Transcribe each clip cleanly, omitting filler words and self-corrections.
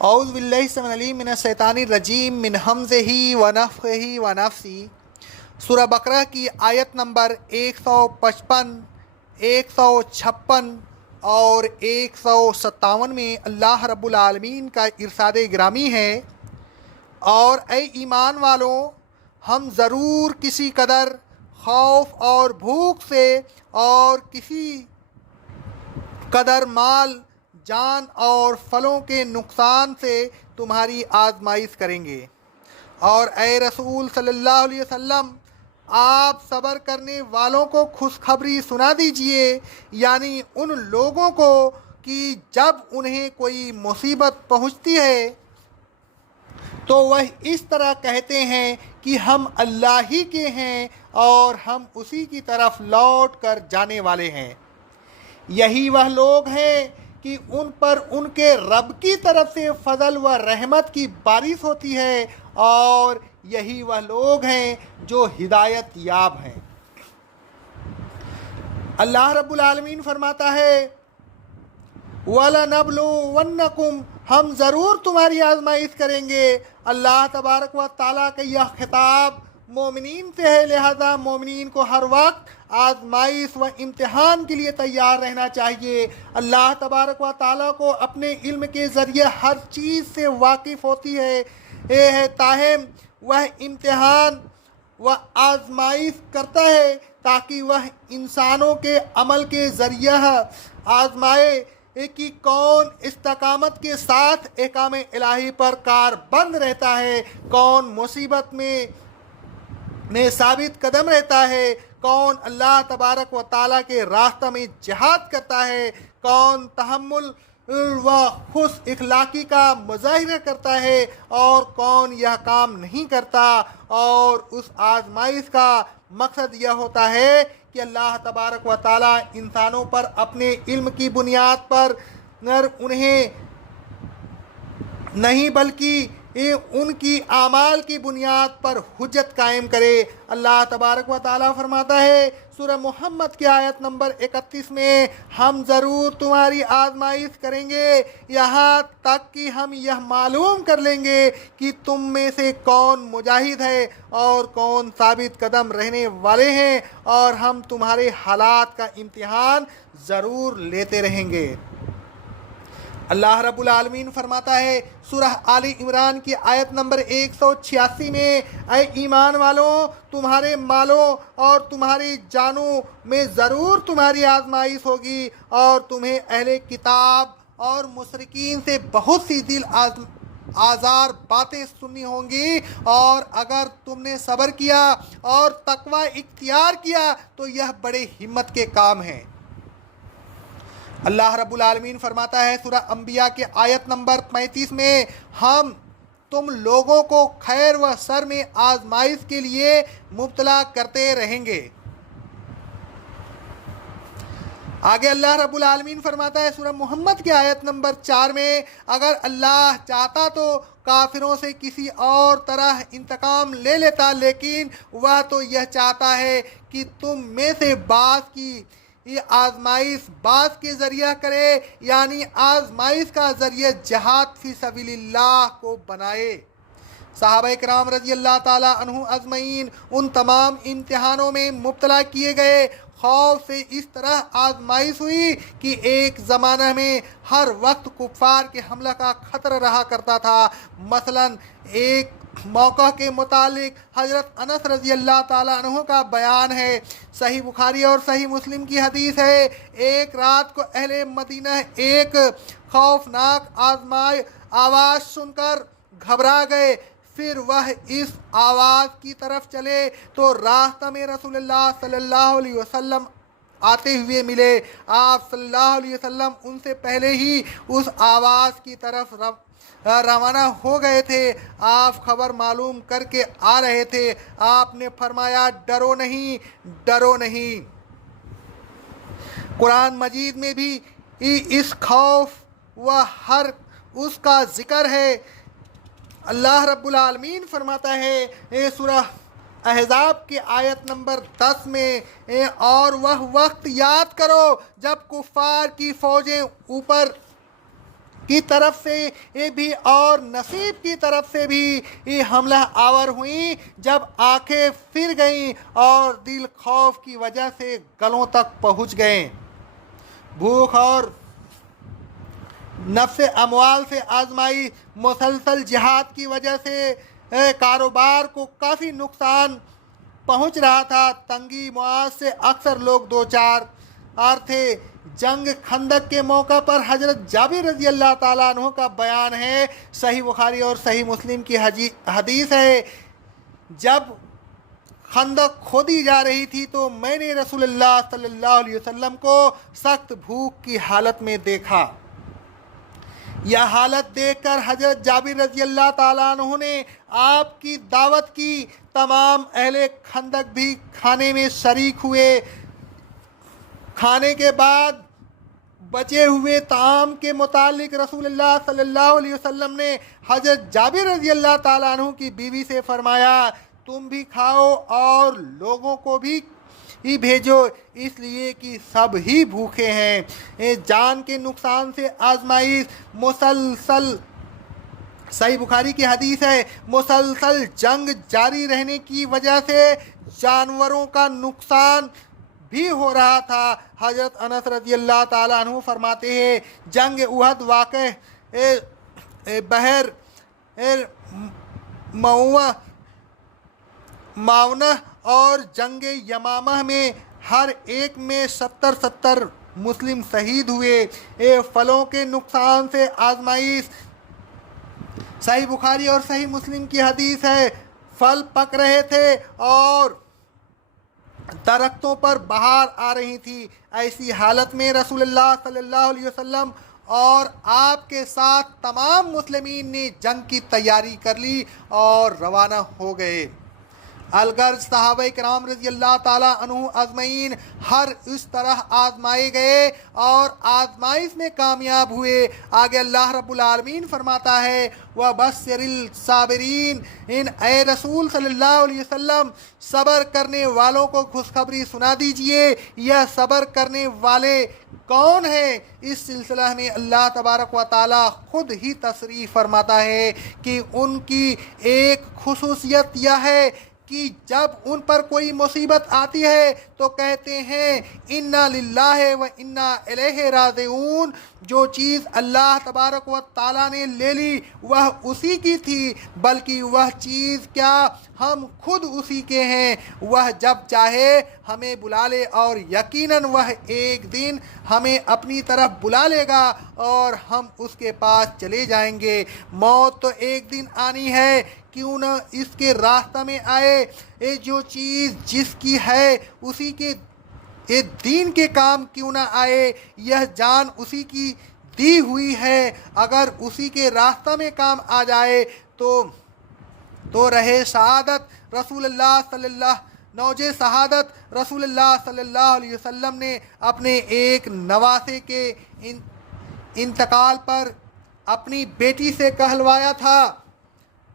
اعوذ باللہ السمیع العلیم من الشیطان الرجیم من حمزہ ونفخہ ونفثہ۔ سورہ بقرہ کی آیت نمبر 155، 156 اور 157 میں اللہ رب العالمین کا ارشاد گرامی ہے، اور اے ایمان والوں، ہم ضرور کسی قدر خوف اور بھوک سے اور کسی قدر مال، جان اور پھلوں کے نقصان سے تمہاری آزمائش کریں گے۔ اور اے رسول صلی اللہ علیہ وسلم، آپ صبر کرنے والوں کو خوشخبری سنا دیجئے، یعنی ان لوگوں کو کہ جب انہیں کوئی مصیبت پہنچتی ہے تو وہ اس طرح کہتے ہیں کہ ہم اللہ ہی کے ہیں اور ہم اسی کی طرف لوٹ کر جانے والے ہیں۔ یہی وہ لوگ ہیں کہ ان پر ان کے رب کی طرف سے فضل و رحمت کی بارش ہوتی ہے، اور یہی وہ لوگ ہیں جو ہدایت یاب ہیں۔ اللہ رب العالمین فرماتا ہے وَلَنَبْلُوَنَّكُمْ، ہم ضرور تمہاری آزمائش کریں گے۔ اللہ تبارک و تعالیٰ کا یہ خطاب مومنین سے ہے، لہذا مومنین کو ہر وقت آزمائش و امتحان کے لیے تیار رہنا چاہیے۔ اللہ تبارک و تعالیٰ کو اپنے علم کے ذریعے ہر چیز سے واقف ہوتی ہے، تاہم وہ امتحان و آزمائش کرتا ہے تاکہ وہ انسانوں کے عمل کے ذریعہ آزمائے کہ کون استقامت کے ساتھ احکام الہی پر کاربند رہتا ہے، کون مصیبت میں ثابت قدم رہتا ہے، کون اللہ تبارک و تعالیٰ کے راستہ میں جہاد کرتا ہے، کون تحمل و خوش اخلاقی کا مظاہرہ کرتا ہے اور کون یہ کام نہیں کرتا۔ اور اس آزمائش کا مقصد یہ ہوتا ہے کہ اللہ تبارک و تعالیٰ انسانوں پر اپنے علم کی بنیاد پر انہیں نہیں بلکہ ان کی اعمال کی بنیاد پر حجت قائم کرے۔ اللہ تبارک و تعالیٰ فرماتا ہے سورہ محمد کی آیت نمبر 31 میں، ہم ضرور تمہاری آزمائش کریں گے یہاں تک کہ ہم یہ معلوم کر لیں گے کہ تم میں سے کون مجاہد ہے اور کون ثابت قدم رہنے والے ہیں، اور ہم تمہارے حالات کا امتحان ضرور لیتے رہیں گے۔ اللہ رب العالمین فرماتا ہے سورہ آل عمران کی آیت نمبر 186 میں، اے ایمان والوں، تمہارے مالوں اور تمہاری جانوں میں ضرور تمہاری آزمائش ہوگی، اور تمہیں اہل کتاب اور مشرکین سے بہت سی دل آزار باتیں سننی ہوں گی، اور اگر تم نے صبر کیا اور تقوی اختیار کیا تو یہ بڑے ہمت کے کام ہیں۔ اللہ رب العالمین فرماتا ہے سورہ انبیاء کے آیت نمبر 35 میں، ہم تم لوگوں کو خیر و شر میں آزمائش کے لیے مبتلا کرتے رہیں گے۔ آگے اللہ رب العالمین فرماتا ہے سورہ محمد کی آیت نمبر 4 میں، اگر اللہ چاہتا تو کافروں سے کسی اور طرح انتقام لے لیتا، لیکن وہ تو یہ چاہتا ہے کہ تم میں سے بعض کی یہ آزمائش بعض کے ذریعہ کرے، یعنی آزمائش کا ذریعہ جہاد فی سبیل اللہ کو بنائے۔ صحابہ کرام رضی اللہ تعالیٰ عنہ اجمعین ان تمام امتحانوں میں مبتلا کیے گئے۔ خوف سے اس طرح آزمائش ہوئی کہ ایک زمانہ میں ہر وقت کفار کے حملہ کا خطرہ رہا کرتا تھا۔ مثلا ایک موقع کے متعلق حضرت انس رضی اللہ تعالیٰ عنہ کا بیان ہے، صحیح بخاری اور صحیح مسلم کی حدیث ہے، ایک رات کو اہل مدینہ ایک خوفناک آواز سن کر گھبرا گئے، پھر وہ اس آواز کی طرف چلے تو راستہ میں رسول اللہ صلی اللہ علیہ وسلم آتے ہوئے ملے۔ آپ صلی اللہ علیہ وسلم ان سے پہلے ہی اس آواز کی طرف روانہ ہو گئے تھے۔ آپ خبر معلوم کر کے آ رہے تھے۔ آپ نے فرمایا، ڈرو نہیں، ڈرو نہیں۔ قرآن مجید میں بھی اس خوف و ہر اس کا ذکر ہے۔ اللہ رب العالمین فرماتا ہے سورہ احزاب کی آیت نمبر 10 میں، اور وہ وقت یاد کرو جب کفار کی فوجیں اوپر کی طرف سے بھی اور نصیب کی طرف سے بھی یہ حملہ آور ہوئیں، جب آنکھیں پھر گئیں اور دل خوف کی وجہ سے گلوں تک پہنچ گئے۔ بھوک اور نفس اموال سے آزمائی، مسلسل جہاد کی وجہ سے کاروبار کو کافی نقصان پہنچ رہا تھا، تنگی معاش سے اکثر لوگ دوچار تھے۔ جنگ خندق کے موقع پر حضرت جابر رضی اللہ تعالیٰ عنہ کا بیان ہے، صحیح بخاری اور صحیح مسلم کی حدیث ہے، جب خندق کھودی جا رہی تھی تو میں نے رسول اللہ صلی اللہ علیہ وسلم کو سخت بھوک کی حالت میں دیکھا۔ یہ حالت دیکھ کر حضرت جابر رضی اللہ تعالیٰ عنہ نے آپ کی دعوت کی، تمام اہل خندق بھی کھانے میں شریک ہوئے۔ کھانے کے بعد بچے ہوئے طعام کے متعلق رسول اللہ صلی اللہ علیہ وسلم نے حضرت جابر رضی اللہ تعالیٰ عنہ کی بیوی سے فرمایا، تم بھی کھاؤ اور لوگوں کو بھی بھیجو، اس لیے کہ سب ہی بھوکے ہیں۔ جان کے نقصان سے آزمائش، مسلسل صحیح بخاری کی حدیث ہے، مسلسل جنگ جاری رہنے کی وجہ سے جانوروں کا نقصان بھی ہو رہا تھا۔ حضرت انس رضی اللہ تعالیٰ عنہ فرماتے ہیں، جنگ احد واقع بحر معونہ اور جنگ یمامہ میں ہر ایک میں 70 مسلم شہید ہوئے۔ پھلوں کے نقصان سے آزمائش، صحیح بخاری اور صحیح مسلم کی حدیث ہے، پھل پک رہے تھے اور درختوں پر بہار آ رہی تھی، ایسی حالت میں رسول اللہ صلی اللہ علیہ وسلم اور آپ کے ساتھ تمام مسلمین نے جنگ کی تیاری کر لی اور روانہ ہو گئے۔ الغرض صحابہ کرام رضی اللہ تعالیٰ عنہ اجمعین ہر اس طرح آزمائے گئے اور آزمائش میں کامیاب ہوئے۔ آگے اللہ رب العالمین فرماتا ہے، وَبَشِّرِ الصَّابِرِينَ، اے رسول صلی اللہ علیہ وسلم صبر کرنے والوں کو خوشخبری سنا دیجئے۔ یہ صبر کرنے والے کون ہیں؟ اس سلسلہ میں اللہ تبارک و تعالیٰ خود ہی تصریح فرماتا ہے کہ ان کی ایک خصوصیت یہ ہے کہ جب ان پر کوئی مصیبت آتی ہے تو کہتے ہیں انا للہ و انا الیہ راجعون۔ جو چیز اللہ تبارک و تعالیٰ نے لے لی وہ اسی کی تھی، بلکہ وہ چیز کیا ہم خود اسی کے ہیں۔ وہ جب چاہے ہمیں بلا لے اور یقیناً وہ ایک دن ہمیں اپنی طرف بلا لے گا اور ہم اس کے پاس چلے جائیں گے۔ موت تو ایک دن آنی ہے، کیوں نہ اس کے راستہ میں آئے۔ جو چیز جس کی ہے اسی کے دین کے کام کیوں نہ آئے۔ یہ جان اسی کی دی ہوئی ہے، اگر اسی کے راستہ میں کام آ جائے تو رہے شہادت رسول اللہ صلی اللہ نوجِ شہادت رسول اللہ صلی اللہ علیہ وسلم نے اپنے ایک نواسے کے انتقال پر اپنی بیٹی سے کہلوایا تھا۔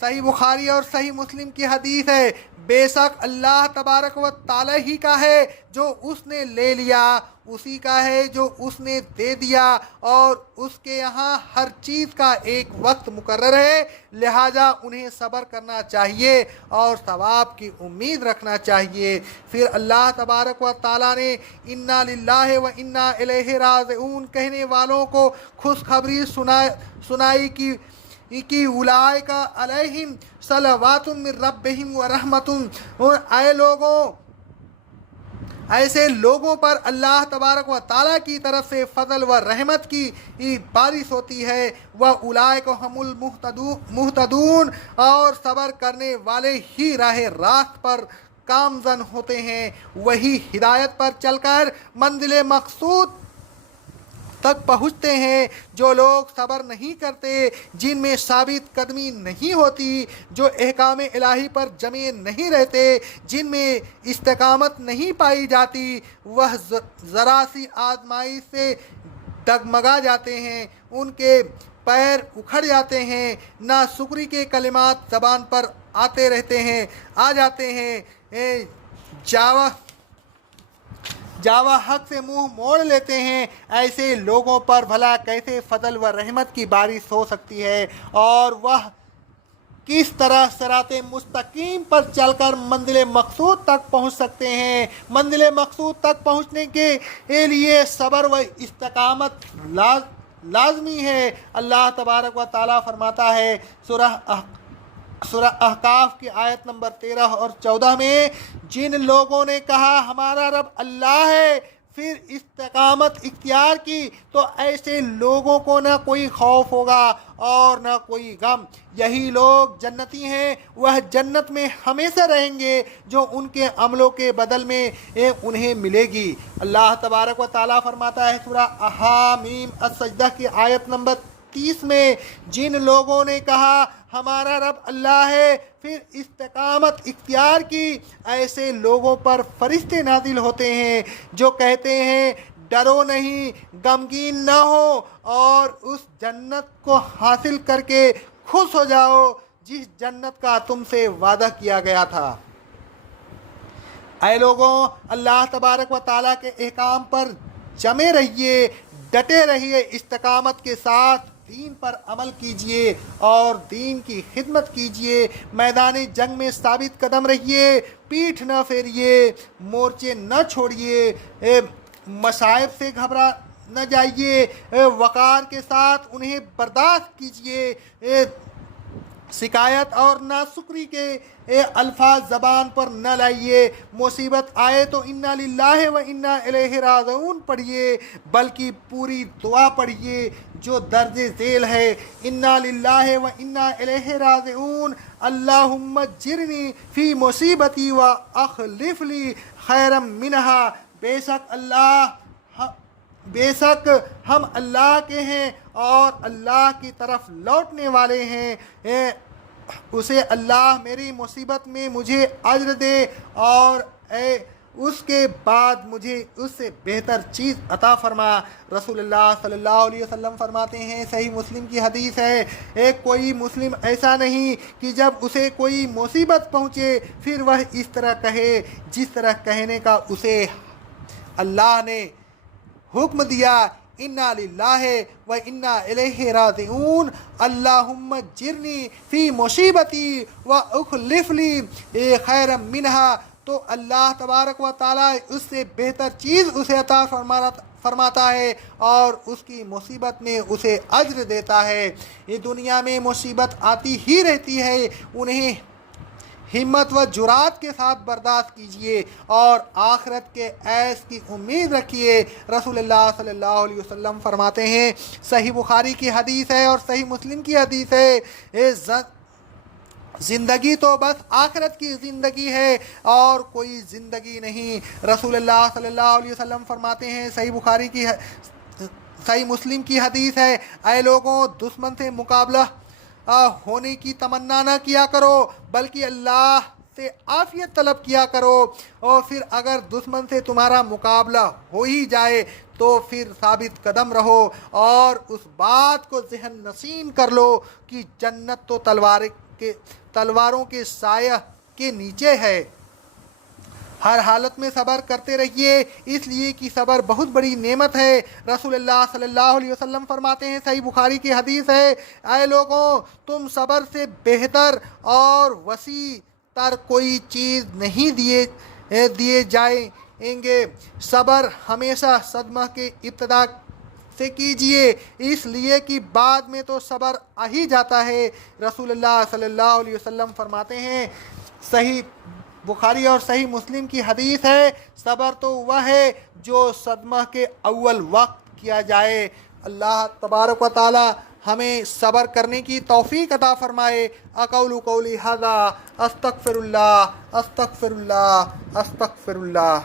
صحیح بخاری اور صحیح مسلم کی حدیث ہے، بے شک اللہ تبارک و تعالیٰ ہی کا ہے جو اس نے لے لیا، اسی کا ہے جو اس نے دے دیا، اور اس کے یہاں ہر چیز کا ایک وقت مقرر ہے، لہٰذا انہیں صبر کرنا چاہیے اور ثواب کی امید رکھنا چاہیے۔ پھر اللہ تبارک و تعالیٰ نے انا للہ و انا الیہ راجعون کہنے والوں کو خوشخبری سنائی کہ اولئک علیہم صلوات من ربہم و رحمۃ، اے لوگوں، ایسے لوگوں پر اللہ تبارک و تعالیٰ کی طرف سے فضل و رحمت کی بارش ہوتی ہے۔ وَأُولَئِكَ هُمُ الْمُهْتَدُونَ، اور صبر کرنے والے ہی راہ راست پر گامزن ہوتے ہیں، وہی ہدایت پر چل کر منزل مقصود تک پہنچتے ہیں۔ جو لوگ صبر نہیں کرتے، جن میں ثابت قدمی نہیں ہوتی، جو احکام الہی پر جمے نہیں رہتے، جن میں استقامت نہیں پائی جاتی، وہ ذرا سی آزمائش سے ڈگمگا جاتے ہیں، ان کے پیر اکھڑ جاتے ہیں، ناشکری کے کلمات زبان پر آ جاتے ہیں۔ جاوا حق سے منہ موڑ لیتے ہیں، ایسے لوگوں پر بھلا کیسے فضل و رحمت کی بارش ہو سکتی ہے، اور وہ کس طرح صراط مستقیم پر چل کر منزل مقصود تک پہنچ سکتے ہیں۔ منزل مقصود تک پہنچنے کے لیے صبر و استقامت لازمی ہے۔ اللہ تبارک و تعالیٰ فرماتا ہے سورہ احقاف کی آیت نمبر 13 اور 14 میں، جن لوگوں نے کہا ہمارا رب اللہ ہے، پھر استقامت اختیار کی، تو ایسے لوگوں کو نہ کوئی خوف ہوگا اور نہ کوئی غم۔ یہی لوگ جنتی ہیں، وہ جنت میں ہمیشہ رہیں گے جو ان کے عملوں کے بدل میں انہیں ملے گی۔ اللہ تبارک و تعالیٰ فرماتا ہے سورہ حامیم السجدہ کی آیت نمبر 30 میں، جن لوگوں نے کہا ہمارا رب اللہ ہے، پھر استقامت اختیار کی، ایسے لوگوں پر فرشتے نازل ہوتے ہیں جو کہتے ہیں ڈرو نہیں، غمگین نہ ہو، اور اس جنت کو حاصل کر کے خوش ہو جاؤ جس جنت کا تم سے وعدہ کیا گیا تھا۔ اے لوگوں، اللہ تبارک و تعالیٰ کے احکام پر جمے رہیے، ڈٹے رہیے، استقامت کے ساتھ دین پر عمل کیجئے اور دین کی خدمت کیجئے، میدان جنگ میں ثابت قدم رہیے، پیٹھ نہ پھیریے، مورچے نہ چھوڑیے، مصائب سے گھبرا نہ جائیے، وقار کے ساتھ انہیں برداشت کیجئے، شکایت اور ناشکری کے الفاظ زبان پر نہ لائیے، مصیبت آئے تو انا للہ و انا الیہ راجعون پڑھیے، بلکہ پوری دعا پڑھیے جو درج ذیل ہے، انا للہ و انا الیہ راجعون، اللہم اجرنی فی مصیبتی و اخلف لی خیرا منہا۔ بے شک ہم اللہ کے ہیں اور اللہ کی طرف لوٹنے والے ہیں، اسے اللہ میری مصیبت میں مجھے اجر دے اور اس کے بعد مجھے اس سے بہتر چیز عطا فرما۔ رسول اللہ صلی اللہ علیہ وسلم فرماتے ہیں، صحیح مسلم کی حدیث ہے، کوئی مسلم ایسا نہیں کہ جب اسے کوئی مصیبت پہنچے پھر وہ اس طرح کہے جس طرح کہنے کا اسے اللہ نے حکم دیا، انا للہ و انا الیہ راجعون، اللہم اجرنی فی مصیبتی و اخلف لی خیرا منہا۔ تو اللہ تبارک و تعالیٰ اس سے بہتر چیز اسے عطا فرماتا ہے اور اس کی مصیبت میں اسے اجر دیتا ہے۔ یہ دنیا میں مصیبت آتی ہی رہتی ہے، انہیں ہمت و جرات کے ساتھ برداشت کیجئے اور آخرت کے عیش کی امید رکھیے۔ رسول اللہ صلی اللہ علیہ وسلم فرماتے ہیں، صحیح بخاری کی حدیث ہے اور صحیح مسلم کی حدیث ہے، زندگی تو بس آخرت کی زندگی ہے اور کوئی زندگی نہیں۔ رسول اللہ صلی اللہ علیہ وسلم فرماتے ہیں، صحیح مسلم کی حدیث ہے، اے لوگوں، دشمن سے مقابلہ ہونے کی تمنا نہ کیا کرو بلکہ اللہ سے عافیت طلب کیا کرو، اور پھر اگر دشمن سے تمہارا مقابلہ ہو ہی جائے تو پھر ثابت قدم رہو اور اس بات کو ذہن نشین کر لو کہ جنت تو تلواروں کے سایہ کے نیچے ہے۔ ہر حالت میں صبر کرتے رہیے، اس لیے کہ صبر بہت بڑی نعمت ہے۔ رسول اللہ صلی اللہ علیہ وسلم فرماتے ہیں، صحیح بخاری کی حدیث ہے، اے لوگوں، تم صبر سے بہتر اور وسیع تر کوئی چیز نہیں دیے جائیں گے۔ صبر ہمیشہ صدمہ کے ابتدا سے کیجئے، اس لیے کہ بعد میں تو صبر آ ہی جاتا ہے۔ رسول اللہ صلی اللہ علیہ وسلم فرماتے ہیں، صحیح بخاری اور صحیح مسلم کی حدیث ہے، صبر تو وہ ہے جو صدمہ کے اول وقت کیا جائے۔ اللہ تبارک و تعالی ہمیں صبر کرنے کی توفیق عطا فرمائے۔ اقول قولی ھذا استغفر اللہ استغفر اللہ استغفر اللہ۔